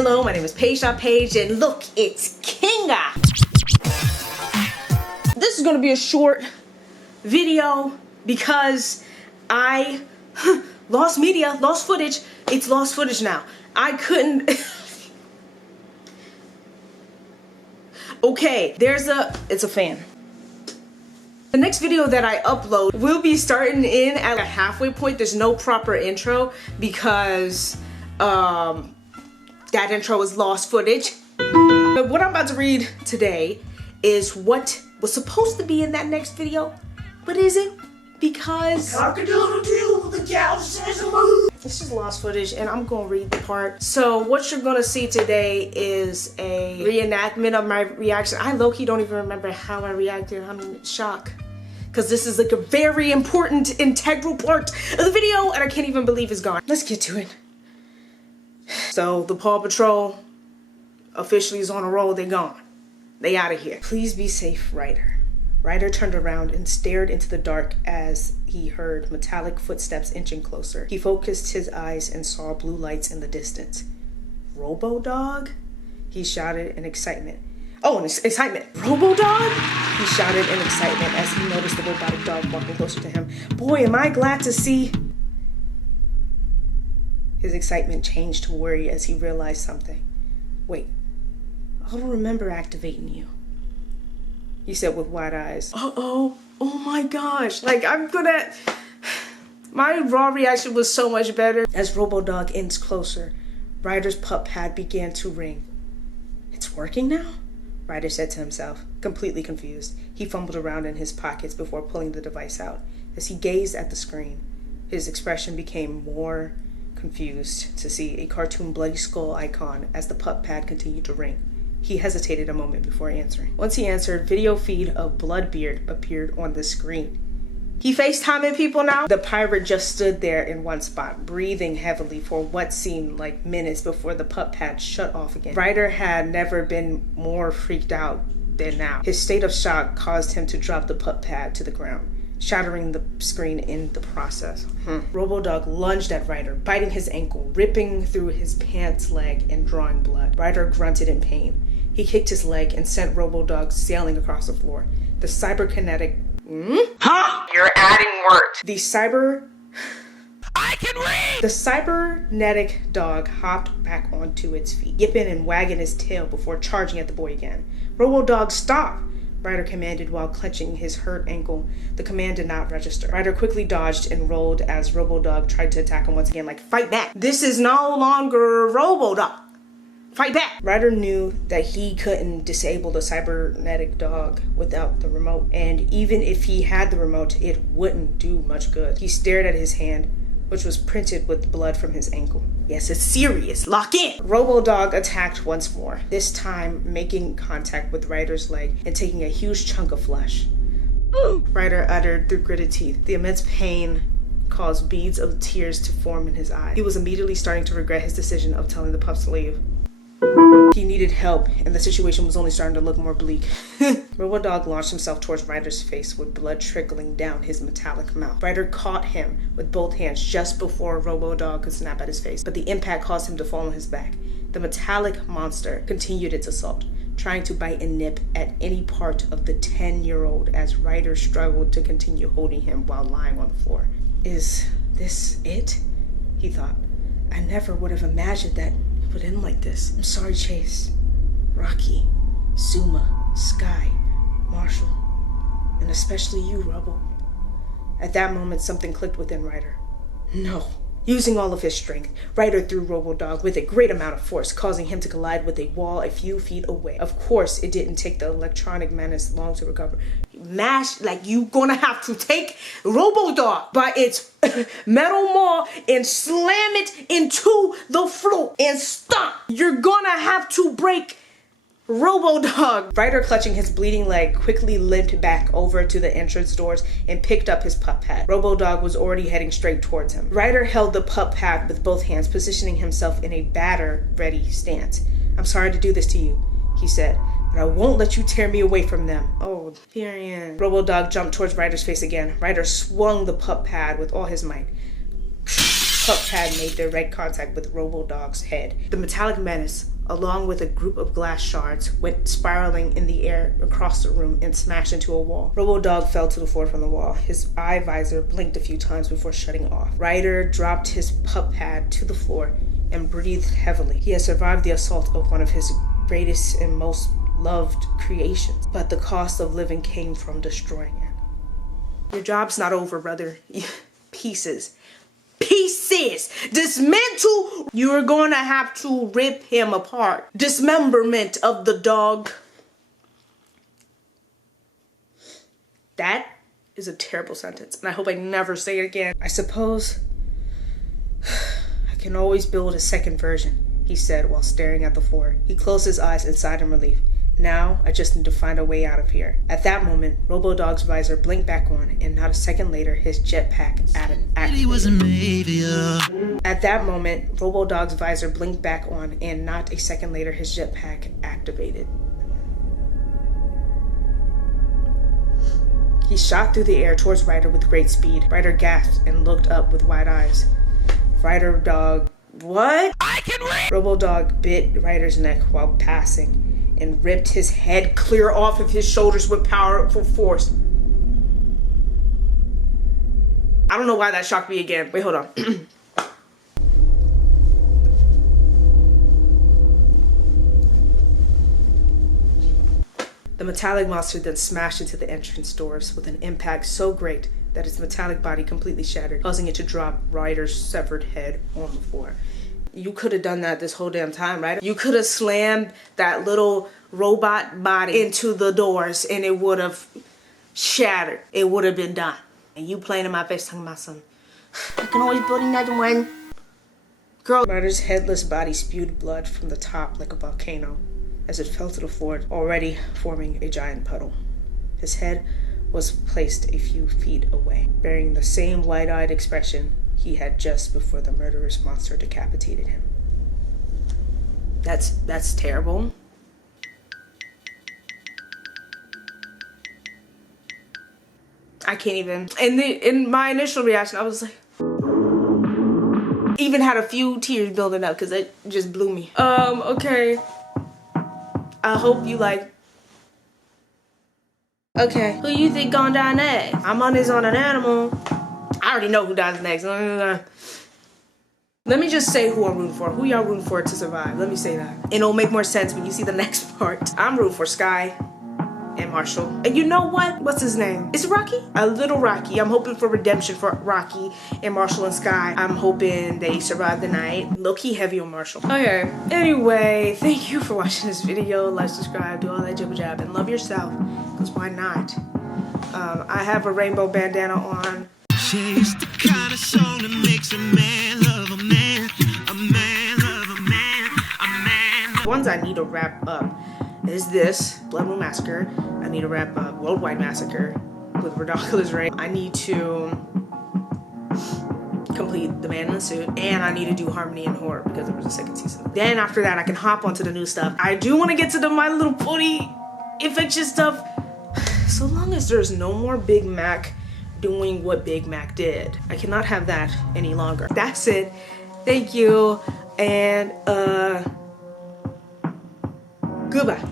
Hello, my name is Paige, and look, it's Kinga. This is gonna be a short video because I lost footage. It's lost footage now. I couldn't. Okay, it's a fan. The next video that I upload will be starting in at a halfway point. There's no proper intro because that intro is lost footage. But what I'm about to read today is what was supposed to be in that next video, but isn't, because it's just lost footage, and I'm gonna read the part. So what you're gonna see today is a reenactment of my reaction. I low-key don't even remember how I reacted. I'm in shock because this is like a very important, integral part of the video, and I can't even believe it's gone. Let's get to it. So the Paw Patrol officially is on a roll. They're gone. They out of here. Please be safe, Ryder. Ryder turned around and stared into the dark as he heard metallic footsteps inching closer. He focused his eyes and saw blue lights in the distance. Robo Dog? He shouted in excitement. Oh, in excitement. Robo Dog? He shouted in excitement as he noticed the robotic dog walking closer to him. Boy, am I glad to see. His excitement changed to worry as he realized something. Wait, I don't remember activating you, he said with wide eyes. Uh-oh, oh my gosh. Like, my raw reaction was so much better. As Robo Dog inched closer, Ryder's pup pad began to ring. It's working now? Ryder said to himself, completely confused. He fumbled around in his pockets before pulling the device out. As he gazed at the screen, his expression became more confused to see a cartoon bloody skull icon as the pup pad continued to ring. He hesitated a moment before answering. Once he answered, video feed of Bloodbeard appeared on the screen. He FaceTiming people now? The pirate just stood there in one spot, breathing heavily for what seemed like minutes before the pup pad shut off again. Ryder had never been more freaked out than now. His state of shock caused him to drop the pup pad to the ground, shattering the screen in the process. Robo Dog lunged at Ryder, biting his ankle, ripping through his pants leg and drawing blood. Ryder grunted in pain. He kicked his leg and sent Robo Dog sailing across the floor. The cyberkinetic... Huh? You're adding words. I can read! The cybernetic dog hopped back onto its feet, yipping and wagging his tail before charging at the boy again. Robo Dog, stop! Ryder commanded while clenching his hurt ankle. The command did not register. Ryder quickly dodged and rolled as Robo Dog tried to attack him once again, like, fight back. This is no longer Robo Dog. Fight back! Ryder knew that he couldn't disable the cybernetic dog without the remote, and even if he had the remote, it wouldn't do much good. He stared at his hand, which was printed with blood from his ankle. Yes, it's serious. Lock in! Robo Dog attacked once more, this time making contact with Ryder's leg and taking a huge chunk of flesh. Ryder uttered through gritted teeth. The immense pain caused beads of tears to form in his eyes. He was immediately starting to regret his decision of telling the pups to leave. He needed help, and the situation was only starting to look more bleak. Robo Dog launched himself towards Ryder's face with blood trickling down his metallic mouth. Ryder caught him with both hands just before Robo Dog could snap at his face, but the impact caused him to fall on his back. The metallic monster continued its assault, trying to bite and nip at any part of the 10-year-old as Ryder struggled to continue holding him while lying on the floor. Is this it? He thought. I never would have imagined that it would end like this. I'm sorry, Chase, Rocky, Zuma, Sky, Marshall, and especially you, Rebel. At that moment, something clicked within Ryder. No. Using all of his strength, Ryder threw Robo Dog with a great amount of force, causing him to collide with a wall a few feet away. Of course, it didn't take the electronic menace long to recover. You gonna have to take Robo Dog by its metal maw and slam it into the floor and stomp. You're gonna have to break Robo Dog. Ryder, clutching his bleeding leg, quickly limped back over to the entrance doors and picked up his pup pad. Robo Dog was already heading straight towards him. Ryder held the pup pad with both hands, positioning himself in a batter-ready stance. I'm sorry to do this to you, he said, but I won't let you tear me away from them. Oh, period. Robo Dog jumped towards Ryder's face again. Ryder swung the pup pad with all his might. pup pad made direct contact with Robo Dog's head. The metallic menace, along with a group of glass shards, went spiraling in the air across the room and smashed into a wall. Robo Dog fell to the floor from the wall. His eye visor blinked a few times before shutting off. Ryder dropped his pup pad to the floor and breathed heavily. He had survived the assault of one of his greatest and most loved creations, but the cost of living came from destroying it. Your job's not over, brother. Pieces. Dismantle. You are going to have to rip him apart. Dismemberment of the dog. That is a terrible sentence, and I hope I never say it again. I suppose I can always build a second version, he said while staring at the floor. He closed his eyes and sighed in relief. Now, I just need to find a way out of here. At that moment, Robo Dog's visor blinked back on, and not a second later, his jetpack activated. At that moment, Robo Dog's visor blinked back on, and not a second later, his jetpack activated. He shot through the air towards Ryder with great speed. Ryder gasped and looked up with wide eyes. Ryder Dog, what? I can read! Robo Dog bit Ryder's neck while passing, and ripped his head clear off of his shoulders with powerful force. I don't know why that shocked me again. Wait, hold on. The metallic monster then smashed into the entrance doors with an impact so great that its metallic body completely shattered, causing it to drop Ryder's severed head on the floor. You could have done that this whole damn time, right? You could have slammed that little robot body into the doors and it would have shattered. It would have been done. And you playing in my face talking about some, I can always build another one. Girl. Ryder's headless body spewed blood from the top like a volcano as it fell to the floor, already forming a giant puddle. His head was placed a few feet away, bearing the same wide-eyed expression he had just before the murderous monster decapitated him. That's terrible. I can't even. In my initial reaction, I was like, even had a few tears building up because it just blew me. Okay. I hope you like. Okay, who you think gonna die next? I'm on this on an animal. I already know who dies next. Let me just say who I'm rooting for. Who y'all rooting for to survive? Let me say that. And it'll make more sense when you see the next part. I'm rooting for Sky and Marshall. And you know what? What's his name? Is it Rocky? A little Rocky. I'm hoping for redemption for Rocky and Marshall and Sky. I'm hoping they survive the night. Low-key heavy on Marshall. Okay. Anyway, thank you for watching this video. Like, subscribe, do all that jibber jab, and love yourself. Because why not? I have a rainbow bandana on. She's the kind of song that makes a man love a man, a man love a man, a man. Ones I need to wrap up is this, Blood Moon Massacre. I need to wrap up Worldwide Massacre with Ridiculous Ray. I need to complete The Man in the Suit, and I need to do Harmony and Horror because there was a second season. Then after that, I can hop onto the new stuff. I do want to get to the My Little Pony infectious stuff, so long as there's no more Big Mac doing what Big Mac did. I cannot have that any longer. That's it. Thank you, and goodbye.